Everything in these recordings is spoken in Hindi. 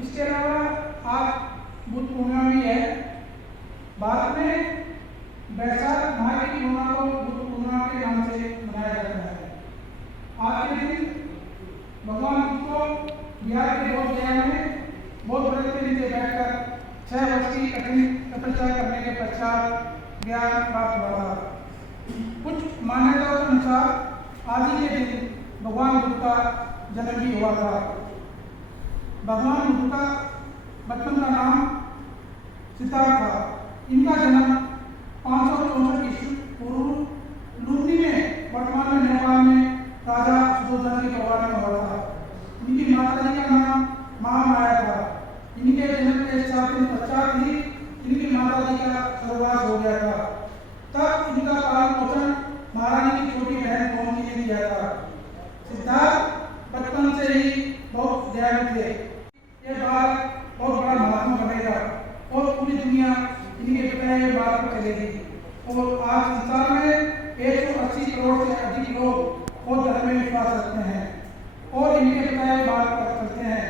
इसके अलावा आज बुद्ध पूर्णिमा भी है। भारत में वैशाख माह की पूर्णिमा को बुद्ध पूर्णिमा के नाम से मनाया जाता है। आज के दिन भगवान बुद्ध को बिहार के बोध गया में बौद्ध वृक्ष के नीचे बैठकर 6 वर्ष की कठिन तपस्या करने के पश्चात ज्ञान प्राप्त हुआ था। कुछ मान्यताओं के अनुसार आज ही के दिन भगवान बुद्ध का जन्म भी हुआ था। भगवान बुद्ध का बचपन का नाम सिद्धार्थ था। इनका जन्म 564 ईस्वी पूर्व लुम्बिनी में, वर्तमान में नेपाल में, राजा सुधोधन के दरबार में हुआ था। इनकी माता जी का नाम महामाया था। इनके जन्म के 7 दिन पश्चात ही इनकी माता जी का स्वर्गवास हो गया था। तब इनका पालन पोषण महारानी की छोटी बहन गोमती ने किया था। सिद्धार्थ बचपन से ही बहुत दयालु थे। ये बालक बहुत बड़ा महात्मा बनेगा और पूरी दुनिया इनके बताए हुए मार्ग पर चलेगी। और आज संसार में 180 करोड़ से अधिक लोग बौद्ध धर्म में विश्वास रखते हैं और इनके बताए हुए मार्ग पर चलते हैं।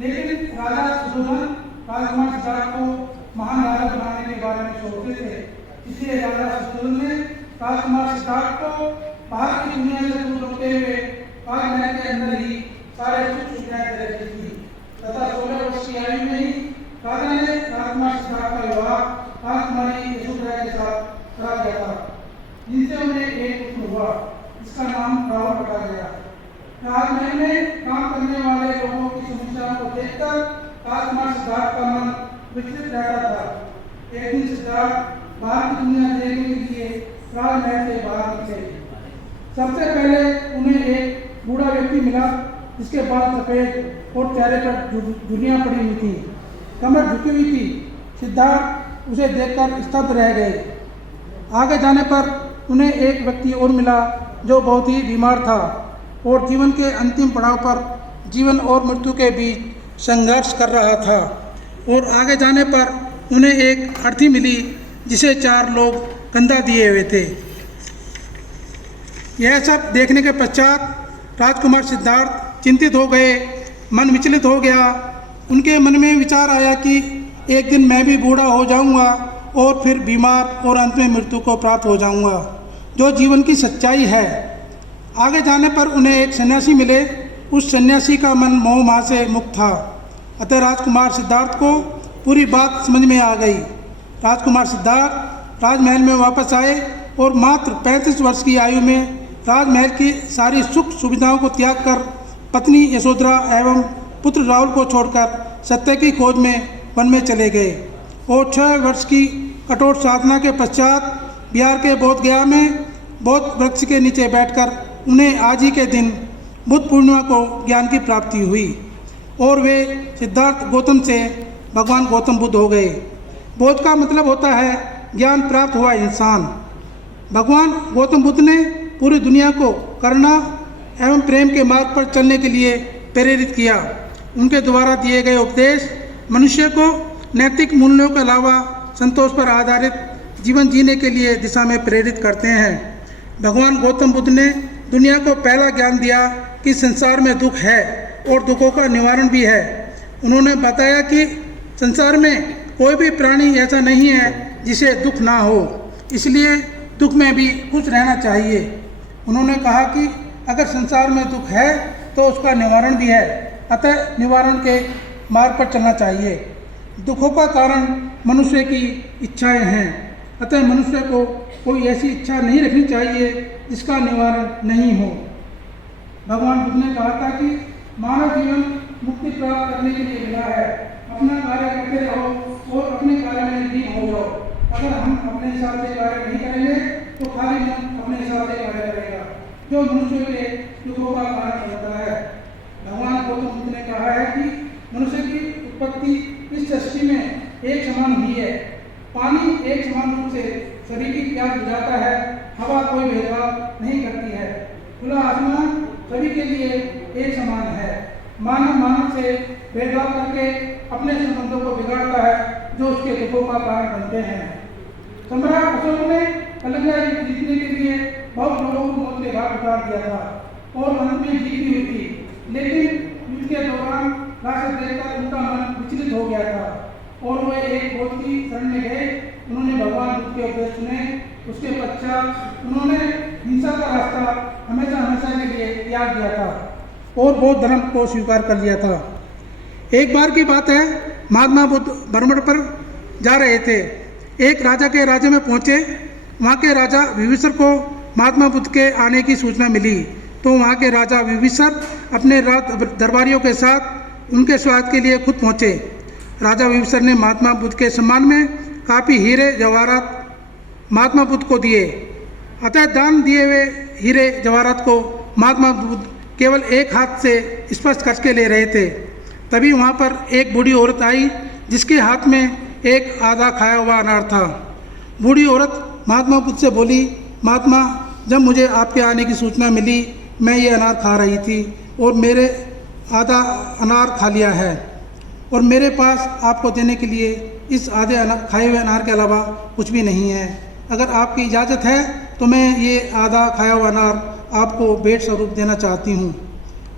लेकिन राजा सुधोधन राजकुमार सिद्धार्थ को महान राजा बनाने के बारे में सोचते थे। इसलिए राजा सुधोधन ने राजकुमार सिद्धार्थ को बाहर की दुनिया से दूर रखते हुए राजमहल के अंदर ही सारे सुख सुविधाएं दे रखी थी तथा 16 वर्ष की आयु में ही राजा ने राजकुमार सिद्धार्थ का विवाह राजकुमारी यशोधरा के साथ करा दिया था, जिनसे उन्हें एक पुत्र हुआ। इसका नाम रावण रखा गया। राजमहल में काम करने वाले लोगों की समस्याओं को देखकर राजकुमार सिद्धार्थ का मन विचलित रहता था। एक दिन सिद्धार्थ बाहर की दुनिया देखने के लिए राजमहल से बाहर निकले। सबसे पहले उन्हें एक बूढ़ा व्यक्ति मिला जिसके बाल सफेद और चेहरे पर झुर्रियां पड़ी हुई थी, कमर झुकी हुई थी। सिद्धार्थ उसे देखकर स्तब्ध रह गए। आगे जाने पर उन्हें एक व्यक्ति और मिला जो बहुत ही बीमार था और जीवन के अंतिम पड़ाव पर जीवन और मृत्यु के बीच संघर्ष कर रहा था। और आगे जाने पर उन्हें एक अर्थी मिली जिसे 4 लोग कंधा दिए हुए थे। यह सब देखने के पश्चात राजकुमार सिद्धार्थ चिंतित हो गए, मन विचलित हो गया। उनके मन में विचार आया कि एक दिन मैं भी बूढ़ा हो जाऊंगा और फिर बीमार और अंत में मृत्यु को प्राप्त हो जाऊंगा, जो जीवन की सच्चाई है। आगे जाने पर उन्हें एक सन्यासी मिले। उस सन्यासी का मन मोह माह से मुक्त था। अतः राजकुमार सिद्धार्थ को पूरी बात समझ में आ गई। राजकुमार सिद्धार्थ राजमहल में वापस आए और मात्र 35 वर्ष की आयु में राजमहल की सारी सुख सुविधाओं को त्याग कर पत्नी यशोधरा एवं पुत्र राहुल को छोड़कर सत्य की खोज में वन में चले गए। और 6 वर्ष की कठोर साधना के पश्चात बिहार के बोध गया में बौद्ध वृक्ष के नीचे बैठकर उन्हें आज ही के दिन बुद्ध पूर्णिमा को ज्ञान की प्राप्ति हुई और वे सिद्धार्थ गौतम से भगवान गौतम बुद्ध हो गए। बोध का मतलब होता है ज्ञान प्राप्त हुआ इंसान। भगवान गौतम बुद्ध ने पूरी दुनिया को करुणा एवं प्रेम के मार्ग पर चलने के लिए प्रेरित किया। उनके द्वारा दिए गए उपदेश मनुष्य को नैतिक मूल्यों के अलावा संतोष पर आधारित जीवन जीने के लिए दिशा में प्रेरित करते हैं। भगवान गौतम बुद्ध ने दुनिया को पहला ज्ञान दिया कि संसार में दुख है और दुखों का निवारण भी है। उन्होंने बताया कि संसार में कोई भी प्राणी ऐसा नहीं है जिसे दुख ना हो, इसलिए दुख में भी खुश रहना चाहिए। उन्होंने कहा कि अगर संसार में दुख है तो उसका निवारण भी है, अतः निवारण के मार्ग पर चलना चाहिए। दुखों का कारण मनुष्य की इच्छाएं हैं, अतः मनुष्य को कोई ऐसी इच्छा नहीं रखनी चाहिए जिसका निवारण नहीं हो। भगवान बुद्ध ने कहा था कि मानव जीवन मुक्ति प्राप्त करने के लिए मिला है। अपना कार्य करते रहो और अपने कार्य में लीन हो जाओ। अगर हम अपने हिसाब से कार्य नहीं करेंगे तो खाली मन अपने हिसाब से कार्य करेगा, जो मनुष्य के दुखों का कारण होता है। भगवान गौतम बुद्ध ने कहा है कि मनुष्य की उत्पत्ति इस सृष्टि में एक समान हुई है। पानी एक समान रूप से सभी की प्यास बुझाता है, हवा कोई भेदभाव नहीं करती है, खुला आसमान सभी के लिए एक समान है। मानव मानव से भेदभाव करके अपने संबंधों को बिगाड़ता है, जो उसके दुखों का कारण बनते हैं। सम्राट अशोक ने कलिंगा युद्ध जीतने के लिए बहुत लोगों को मौत के घाट उतार दिया था और अंत में जीत भी हुई थी। लेकिन युद्ध के दौरान रास्ता देखकर उनका मन विचलित हो गया था और वे एक बोध की शरण में गए। उन्होंने भगवान बुद्ध के उपदेश सुने। उसके पश्चात उन्होंने हिंसा का रास्ता हमेशा हमेशा के लिए त्याग दिया था और बौद्ध धर्म को स्वीकार कर लिया था। एक बार की बात है, महात्मा बुद्ध भ्रमण पर जा रहे थे। एक राजा के राज्य में पहुँचे। वहाँ के राजा विभीषण को महात्मा बुद्ध के आने की सूचना मिली तो वहाँ के राजा विभीषण अपने दरबारियों के साथ उनके स्वागत के लिए खुद पहुँचे। राजा विभीषण ने महात्मा बुद्ध के सम्मान में काफ़ी हीरे जवाहरात महात्मा बुद्ध को दिए। अतः दान दिए हुए हीरे जवाहरात को महात्मा बुद्ध केवल एक हाथ से स्पर्श करके ले रहे थे। तभी वहाँ पर एक बूढ़ी औरत आई जिसके हाथ में एक आधा खाया हुआ अनार था। बूढ़ी औरत महात्मा बुद्ध से बोली, महात्मा, जब मुझे आपके आने की सूचना मिली मैं ये अनार खा रही थी और मेरे आधा अनार खा लिया है और मेरे पास आपको देने के लिए इस आधे खाए हुए अनार के अलावा कुछ भी नहीं है। अगर आपकी इजाज़त है तो मैं ये आधा खाया हुआ अनार आपको भेंट स्वरूप देना चाहती हूँ।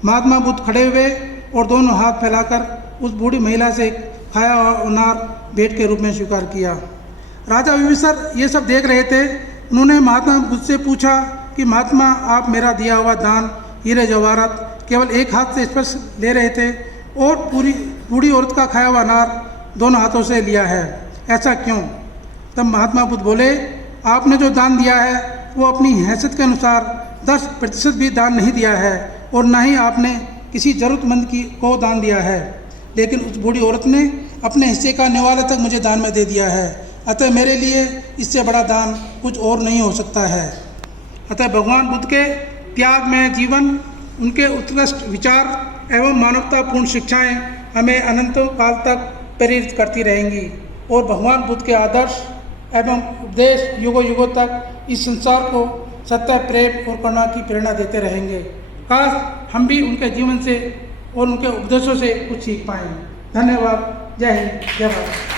महात्मा बुद्ध खड़े हुए और दोनों हाथ फैलाकर उस बूढ़ी महिला से खाया हुआ अनार भेंट के रूप में स्वीकार किया। राजा विभीषण ये सब देख रहे थे। उन्होंने महात्मा बुद्ध से पूछा कि महात्मा, आप मेरा दिया हुआ दान हीरे जवाहरात केवल एक हाथ से स्पर्श ले रहे थे और पूरी बूढ़ी औरत का खाया हुआ अनार दोनों हाथों से लिया है, ऐसा क्यों? तब महात्मा बुद्ध बोले, आपने जो दान दिया है वो अपनी हैसियत के अनुसार 10% भी दान नहीं दिया है और ना ही आपने किसी ज़रूरतमंद को दान दिया है, लेकिन उस बूढ़ी औरत ने अपने हिस्से का निवाला तक मुझे दान में दे दिया है। अतः मेरे लिए इससे बड़ा दान कुछ और नहीं हो सकता है। अतः भगवान बुद्ध के त्यागमय जीवन, उनके उत्कृष्ट विचार एवं मानवतापूर्ण शिक्षाएं हमें अनंत काल तक प्रेरित करती रहेंगी और भगवान बुद्ध के आदर्श एवं उपदेश युगों युगों तक इस संसार को सत्य, प्रेम और करुणा की प्रेरणा देते रहेंगे। काश हम भी उनके जीवन से और उनके उपदेशों से कुछ सीख पाएँ। धन्यवाद। जय हिंद, जय भारत।